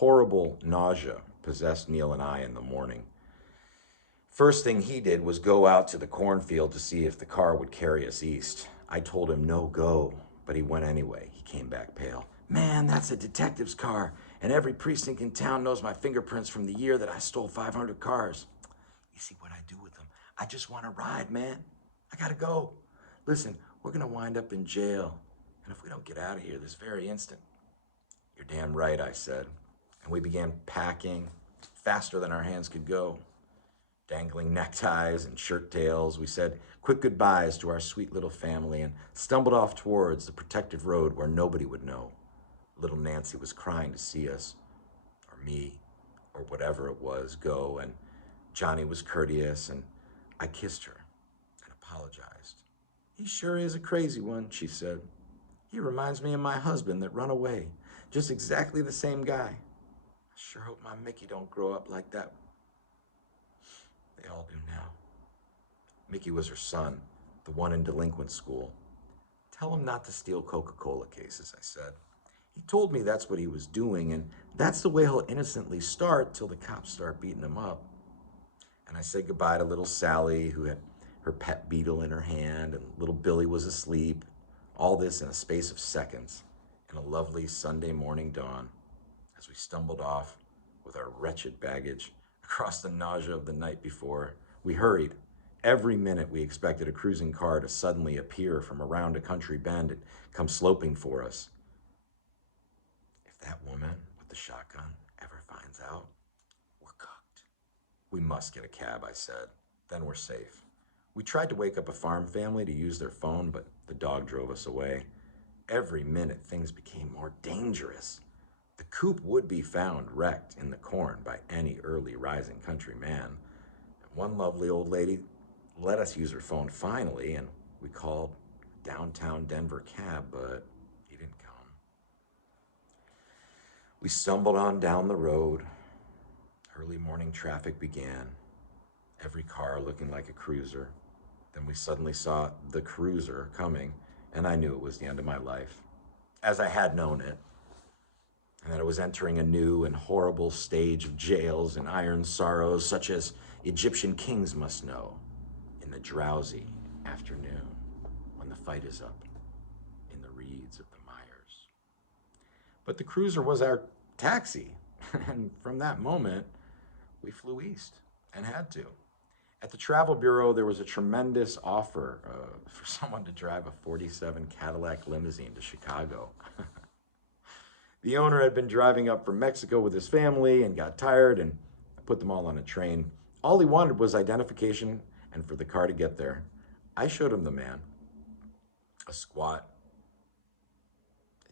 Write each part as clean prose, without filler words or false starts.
horrible nausea possessed Neil and I in the morning. First thing he did was go out to the cornfield to see if the car would carry us east. I told him no go, but he went anyway. He came back pale. Man, that's a detective's car, and every precinct in town knows my fingerprints from the year that I stole 500 cars. You see what I do with them? I just want to ride, man. I gotta go. Listen, we're gonna wind up in jail, and if we don't get out of here this very instant. You're damn right, I said, and we began packing faster than our hands could go. Dangling neckties and shirt tails, we said quick goodbyes to our sweet little family and stumbled off towards the protective road where nobody would know. Little Nancy was crying to see us, or me, or whatever it was, go, and Johnny was courteous, and I kissed her and apologized. He sure is a crazy one, she said. He reminds me of my husband that run away, just exactly the same guy. I sure hope my Mickey don't grow up like that. They all do now. Mickey was her son, the one in delinquent school. Tell him not to steal Coca-Cola cases, I said. He told me that's what he was doing, and that's the way he'll innocently start till the cops start beating him up. And I said goodbye to little Sally, who had her pet beetle in her hand, and little Billy was asleep. All this in a space of seconds, in a lovely Sunday morning dawn, as we stumbled off with our wretched baggage across the nausea of the night before. We hurried. Every minute we expected a cruising car to suddenly appear from around a country bend and come sloping for us. If that woman with the shotgun ever finds out, we're cooked. We must get a cab, I said. Then we're safe. We tried to wake up a farm family to use their phone, but the dog drove us away. Every minute things became more dangerous. The coupe would be found wrecked in the corn by any early rising country man. And one lovely old lady let us use her phone finally, and we called a downtown Denver cab, but he didn't come. We stumbled on down the road. Early morning traffic began, every car looking like a cruiser. Then we suddenly saw the cruiser coming, and I knew it was the end of my life, as I had known it, and that it was entering a new and horrible stage of jails and iron sorrows, such as Egyptian kings must know in the drowsy afternoon when the fight is up in the reeds of the mires. But the cruiser was our taxi, and from that moment, we flew east and had to. At the travel bureau, there was a tremendous offer for someone to drive a 47 Cadillac limousine to Chicago. The owner had been driving up from Mexico with his family and got tired and put them all on a train. All he wanted was identification and for the car to get there. I showed him the man, a squat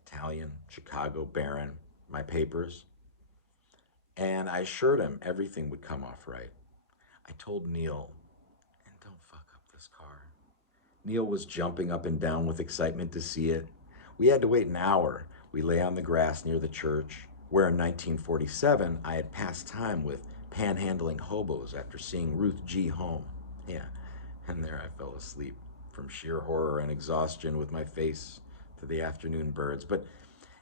Italian Chicago baron, my papers, and I assured him everything would come off right. I told Neil, and don't fuck up this car. Neil was jumping up and down with excitement to see it. We had to wait an hour. We lay on the grass near the church, where in 1947 I had passed time with panhandling hobos after seeing Ruth G. home. Yeah, and there I fell asleep from sheer horror and exhaustion with my face to the afternoon birds. But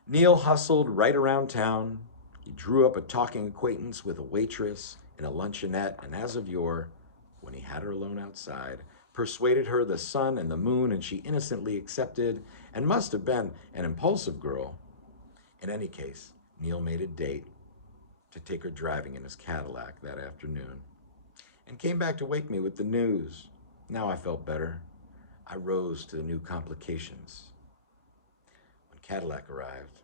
Neil hustled right around town. He drew up a talking acquaintance with a waitress in a luncheonette, and as of yore, when he had her alone outside, persuaded her the sun and the moon, and she innocently accepted, and must have been an impulsive girl. In any case, Neil made a date to take her driving in his Cadillac that afternoon, and came back to wake me with the news. Now I felt better. I rose to the new complications. When Cadillac arrived,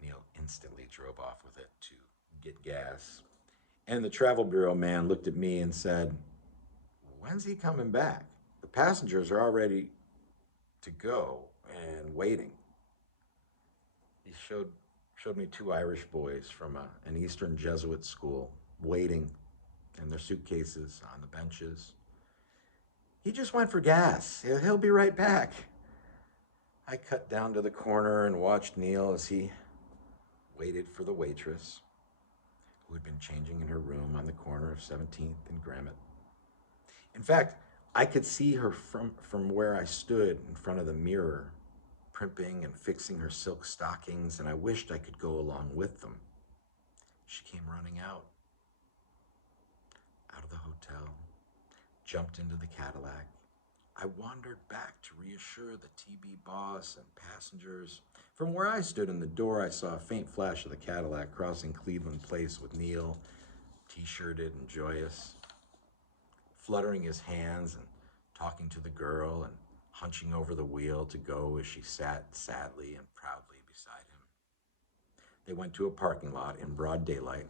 Neil instantly drove off with it to get gas. And the travel bureau man looked at me and said, when's he coming back? The passengers are all ready to go and waiting. He showed me two Irish boys from an Eastern Jesuit school waiting in their suitcases on the benches. He just went for gas. He'll be right back. I cut down to the corner and watched Neil as he waited for the waitress, who had been changing in her room on the corner of 17th and Grammett. In fact, I could see her from where I stood in front of the mirror, primping and fixing her silk stockings, and I wished I could go along with them. She came running out of the hotel, jumped into the Cadillac. I wandered back to reassure the TB boss and passengers. From where I stood in the door, I saw a faint flash of the Cadillac crossing Cleveland Place with Neal, t-shirted and joyous, fluttering his hands and talking to the girl and hunching over the wheel to go as she sat sadly and proudly beside him. They went to a parking lot in broad daylight,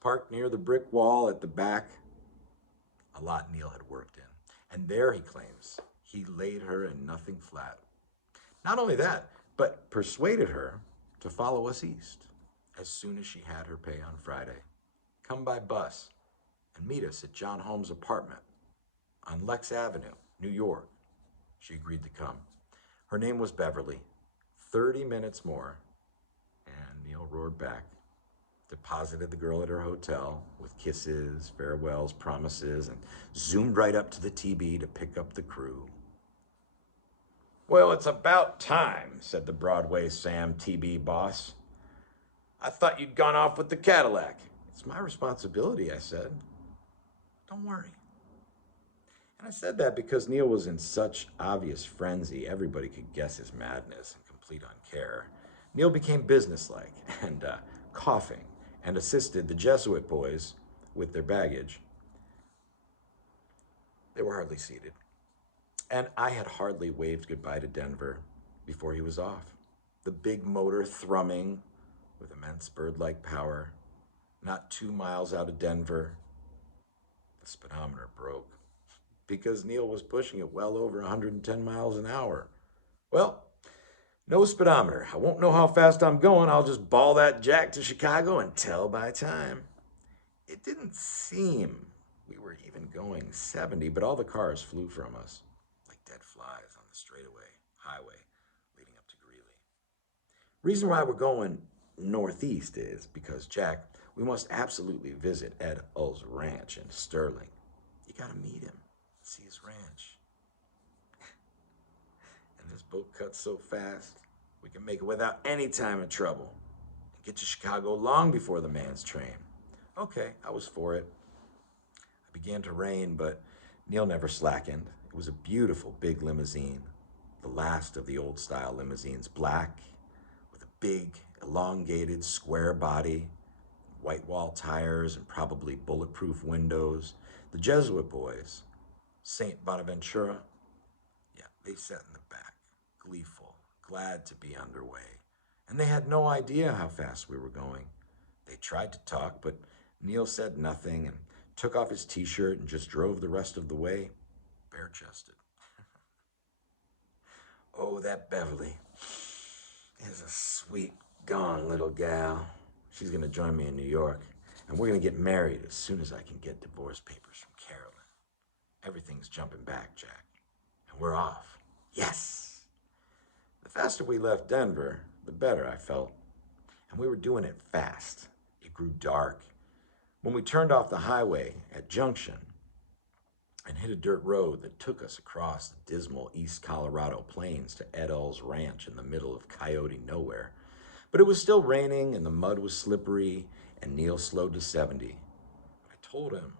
parked near the brick wall at the back, a lot Neal had worked in. And there, he claims, he laid her in nothing flat. Not only that, but persuaded her to follow us east as soon as she had her pay on Friday. Come by bus and meet us at John Holmes' apartment on Lex Avenue, New York. She agreed to come. Her name was Beverly. 30 minutes more, and Neal roared back, deposited the girl at her hotel with kisses, farewells, promises, and zoomed right up to the TB to pick up the crew. Well, it's about time, said the Broadway Sam TB boss. I thought you'd gone off with the Cadillac. It's my responsibility, I said. Don't worry. And I said that because Neal was in such obvious frenzy, everybody could guess his madness and complete uncare. Neal became businesslike and coughing and assisted the Jesuit boys with their baggage. They were hardly seated. And I had hardly waved goodbye to Denver before he was off. The big motor thrumming with immense bird-like power. Not 2 miles out of Denver, the speedometer broke because Neal was pushing it well over 110 miles an hour. Well, no speedometer. I won't know how fast I'm going. I'll just ball that jack to Chicago and tell by time. It didn't seem we were even going 70, but all the cars flew from us like dead flies on the straightaway highway leading up to Greeley. Reason why we're going northeast is because, Jack, we must absolutely visit Ed Hull's ranch in Sterling. You gotta meet him, see his ranch. And this boat cuts so fast, we can make it without any time and trouble and get to Chicago long before the man's train. Okay, I was for it. It began to rain, but Neal never slackened. It was a beautiful big limousine, the last of the old style limousines, black, with a big, elongated, square body, white wall tires, and probably bulletproof windows. The Jesuit boys, St. Bonaventura, they sat in the back, gleeful, glad to be underway. And they had no idea how fast we were going. They tried to talk, but Neal said nothing and took off his t-shirt and just drove the rest of the way, bare-chested. Oh, that Beverly is a sweet, gone little gal. She's going to join me in New York, and we're going to get married as soon as I can get divorce papers from Carolyn. Everything's jumping back, Jack, and we're off. Yes! The faster we left Denver, the better I felt, and we were doing it fast. It grew dark. When we turned off the highway at Junction and hit a dirt road that took us across the dismal East Colorado plains to Ed Hull's ranch in the middle of Coyote nowhere. But it was still raining and the mud was slippery, and Neal slowed to 70. I told him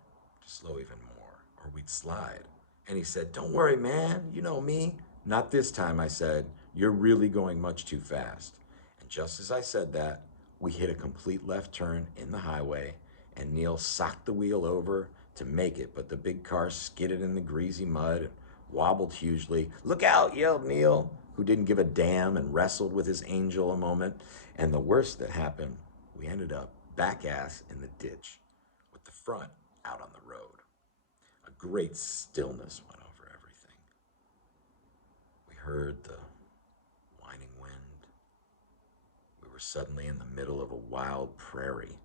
to slow even more or we'd slide. And he said, "Don't worry, man, you know me." "Not this time," I said. "You're really going much too fast." And just as I said that, we hit a complete left turn in the highway, and Neal socked the wheel over to make it, but the big car skidded in the greasy mud and wobbled hugely. "Look out," yelled Neal, who didn't give a damn and wrestled with his angel a moment. And the worst that happened, we ended up back ass in the ditch with the front out on the road. A great stillness went over everything. We heard the whining wind. We were suddenly in the middle of a wild prairie.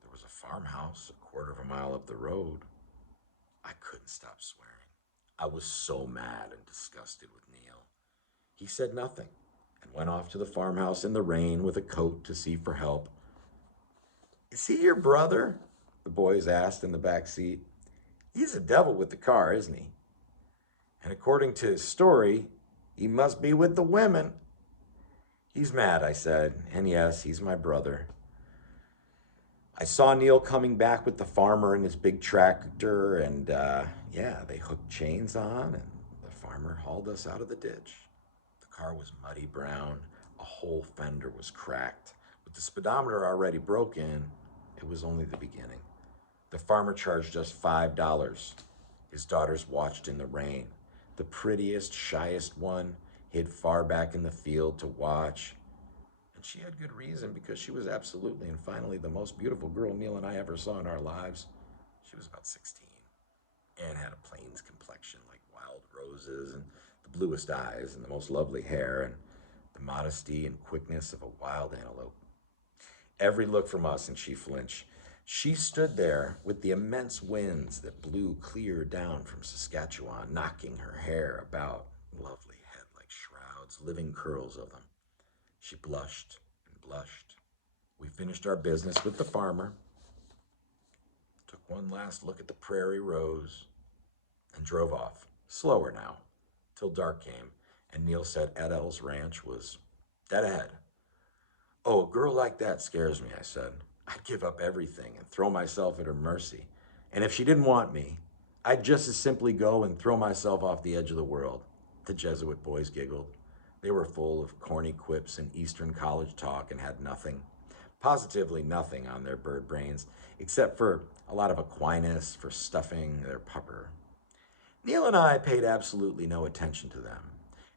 There was a farmhouse a quarter of a mile up the road. I couldn't stop swearing. I was so mad and disgusted with Neal. He said nothing and went off to the farmhouse in the rain with a coat to see for help. "Is he your brother?" the boys asked in the back seat. "He's a devil with the car, isn't he? And according to his story, he must be with the women." He's mad, I said, and yes, he's my brother. I saw Neal coming back with the farmer and his big tractor, and yeah, they hooked chains on, and the farmer hauled us out of the ditch. The car was muddy brown, a whole fender was cracked. With the speedometer already broken, it was only the beginning. The farmer charged us $5. His daughters watched in the rain. The prettiest, shyest one hid far back in the field to watch. And she had good reason because she was absolutely and finally the most beautiful girl Neal and I ever saw in our lives. She was about 16 and had a plains complexion like wild roses and the bluest eyes and the most lovely hair and the modesty and quickness of a wild antelope. Every look from us and she flinched. She stood there with the immense winds that blew clear down from Saskatchewan, knocking her hair about, lovely head like shrouds, living curls of them. She blushed and blushed. We finished our business with the farmer, took one last look at the prairie rose, and drove off, slower now, till dark came, and Neal said Edel's ranch was dead ahead. Oh, a girl like that scares me, I said. I'd give up everything and throw myself at her mercy. And if she didn't want me, I'd just as simply go and throw myself off the edge of the world. The Jesuit boys giggled. They were full of corny quips and Eastern college talk and had nothing, positively nothing on their bird brains, except for a lot of Aquinas for stuffing their pupper. Neal and I paid absolutely no attention to them.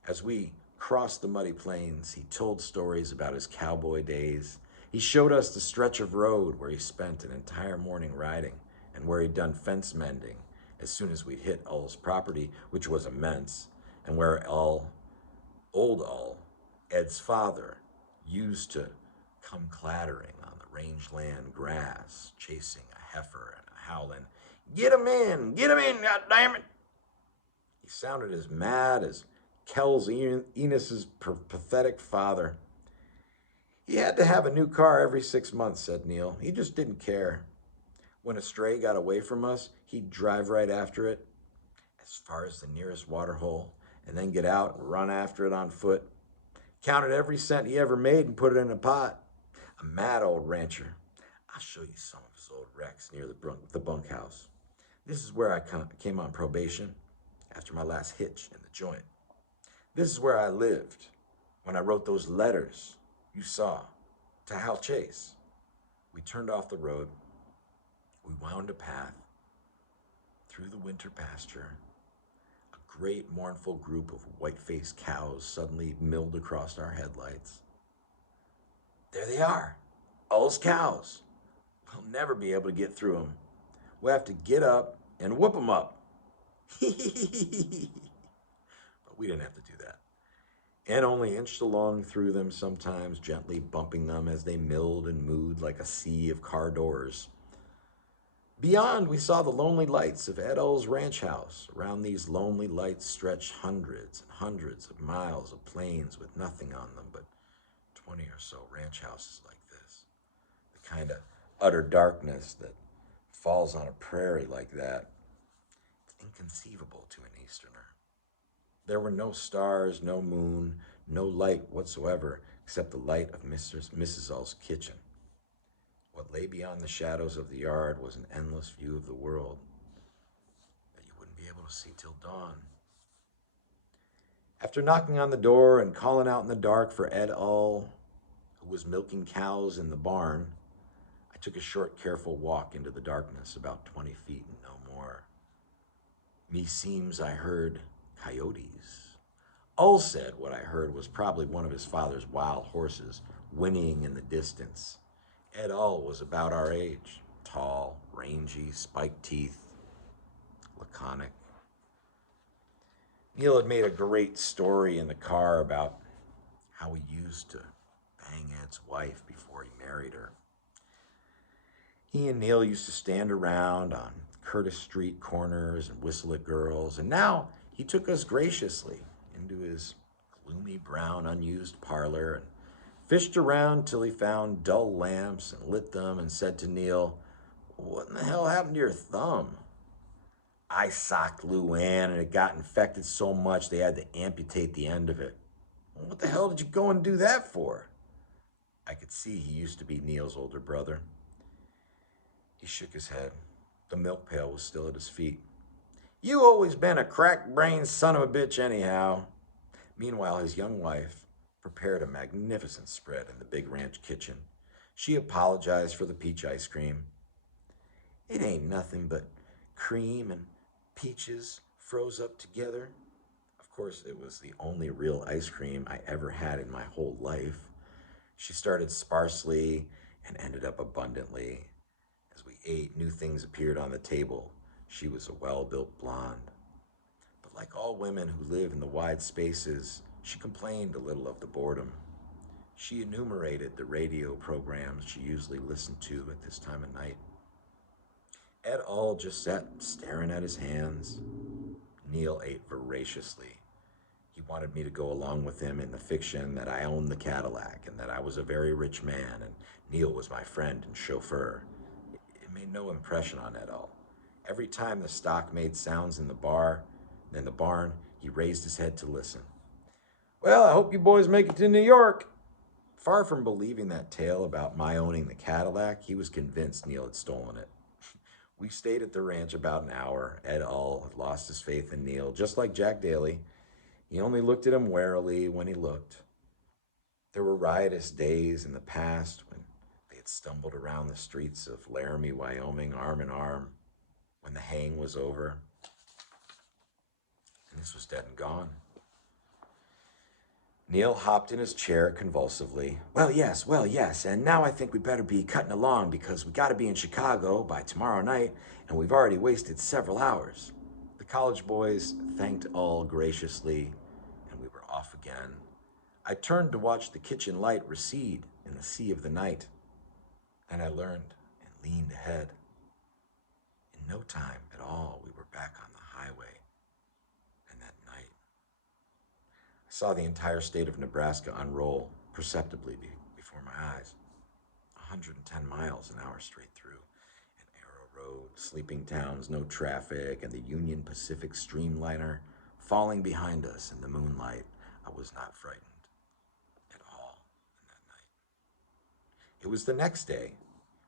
As we crossed the muddy plains, he told stories about his cowboy days. He showed us the stretch of road where he spent an entire morning riding and where he'd done fence mending as soon as we'd hit Ull's property, which was immense, and where old Ull, Ed's father, used to come clattering on the rangeland grass, chasing a heifer and howling, "Get 'em in! Get 'em in, goddammit!" He sounded as mad as Kells Enos's pathetic father. He had to have a new car every 6 months, said Neal. He just didn't care. When a stray got away from us, he'd drive right after it, as far as the nearest water hole, and then get out and run after it on foot. Counted every cent he ever made and put it in a pot. A mad old rancher. I'll show you some of his old wrecks near the bunkhouse. This is where I came on probation after my last hitch in the joint. This is where I lived when I wrote those letters you saw to Hal Chase. We turned off the road. We wound a path through the winter pasture. A great mournful group of white-faced cows suddenly milled across our headlights. There they are, Ull's cows. We'll never be able to get through them. We'll have to get up and whoop them up. But we didn't have to do that. And only inched along through them sometimes, gently bumping them as they milled and mooed like a sea of car doors. Beyond, we saw the lonely lights of Ed Ull's ranch house. Around these lonely lights stretched hundreds and hundreds of miles of plains with nothing on them but 20 or so ranch houses like this. The kind of utter darkness that falls on a prairie like that. It's inconceivable to an Easterner. There were no stars, no moon, no light whatsoever, except the light of Mrs. Ull's kitchen. What lay beyond the shadows of the yard was an endless view of the world that you wouldn't be able to see till dawn. After knocking on the door and calling out in the dark for Ed Ull, who was milking cows in the barn, I took a short, careful walk into the darkness, about 20 feet and no more. Meseems I heard coyotes. Ull said what I heard was probably one of his father's wild horses whinnying in the distance. Ed Ull was about our age, tall, rangy, spiked teeth, laconic. Neal had made a great story in the car about how he used to bang Ed's wife before he married her. He and Neal used to stand around on Curtis Street corners and whistle at girls, and now he took us graciously into his gloomy brown unused parlor and fished around till he found dull lamps and lit them and said to Neal, "What in the hell happened to your thumb?" "I socked Lou Ann and it got infected so much they had to amputate the end of it." Well, what the hell did you go and do that for? I could see he used to be Neal's older brother. He shook his head. The milk pail was still at his feet. You always been a crack-brained son of a bitch anyhow. Meanwhile, his young wife prepared a magnificent spread in the big ranch kitchen. She apologized for the peach ice cream. It ain't nothing but cream and peaches froze up together. Of course, it was the only real ice cream I ever had in my whole life. She started sparsely and ended up abundantly. As we ate, new things appeared on the table. She was a well-built blonde. But like all women who live in the wide spaces, she complained a little of the boredom. She enumerated the radio programs she usually listened to at this time of night. Et al. Just sat staring at his hands. Neal ate voraciously. He wanted me to go along with him in the fiction that I owned the Cadillac and that I was a very rich man and Neal was my friend and chauffeur. It made no impression on et al. Every time the stock made sounds in the barn, he raised his head to listen. Well, I hope you boys make it to New York. Far from believing that tale about my owning the Cadillac, he was convinced Neal had stolen it. We stayed at the ranch about an hour. Et al. Had lost his faith in Neal, just like Jack Daly. He only looked at him warily when he looked. There were riotous days in the past when they had stumbled around the streets of Laramie, Wyoming, arm in arm, when the haying was over. And this was dead and gone. Neal hopped in his chair convulsively. Well, yes, and now I think we better be cutting along because we gotta be in Chicago by tomorrow night, and we've already wasted several hours. The college boys thanked all graciously, and we were off again. I turned to watch the kitchen light recede in the sea of the night. Then I learned and leaned ahead. In no time at all, we were back on the highway. And that night, I saw the entire state of Nebraska unroll perceptibly before my eyes. 110 miles an hour straight through. An arrow road, sleeping towns, no traffic, and the Union Pacific streamliner falling behind us in the moonlight. I was not frightened at all in that night. It was the next day,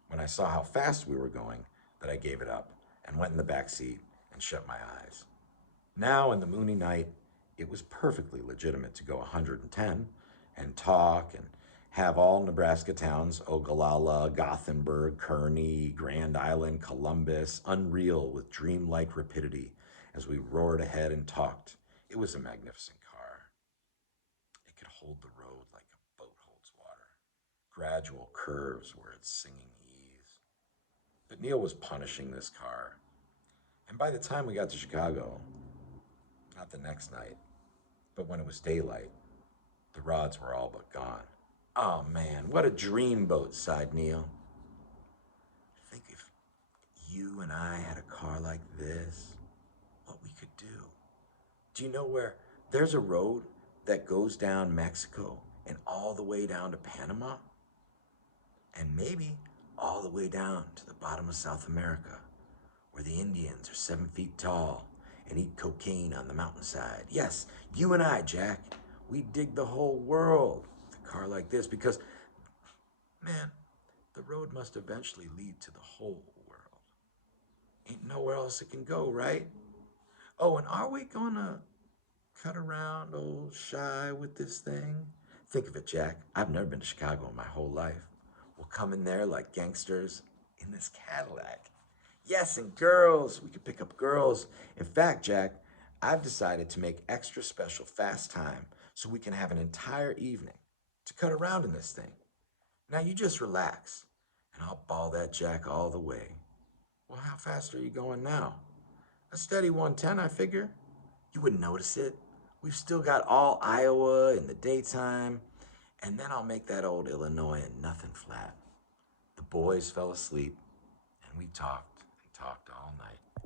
when I saw how fast we were going, that I gave it up and went in the back seat and shut my eyes. Now, in the moony night, it was perfectly legitimate to go 110 and talk and have all Nebraska towns, Ogallala, Gothenburg, Kearney, Grand Island, Columbus, unreal with dreamlike rapidity as we roared ahead and talked. It was a magnificent car. It could hold the road like a boat holds water. Gradual curves were its singing ease. But Neal was punishing this car. And by the time we got to Chicago, not the next night, but when it was daylight, the rods were all but gone. Oh man, what a dreamboat, sighed Neal. Think if you and I had a car like this, what we could do. Do you know where there's a road that goes down Mexico and all the way down to Panama? And maybe all the way down to the bottom of South America, where the Indians are 7 feet tall and eat cocaine on the mountainside. Yes, you and I, Jack, we dig the whole world with a car like this because, man, the road must eventually lead to the whole world. Ain't nowhere else it can go, right? Oh, and are we gonna cut around old Shy with this thing? Think of it, Jack. I've never been to Chicago in my whole life. We'll come in there like gangsters in this Cadillac. Yes, and girls. We could pick up girls. In fact, Jack, I've decided to make extra special fast time so we can have an entire evening to cut around in this thing. Now you just relax, and I'll ball that Jack all the way. Well, how fast are you going now? A steady 110, I figure. You wouldn't notice it. We've still got all Iowa in the daytime, and then I'll make that old Illinois and nothing flat. The boys fell asleep, and we talked and talked all night.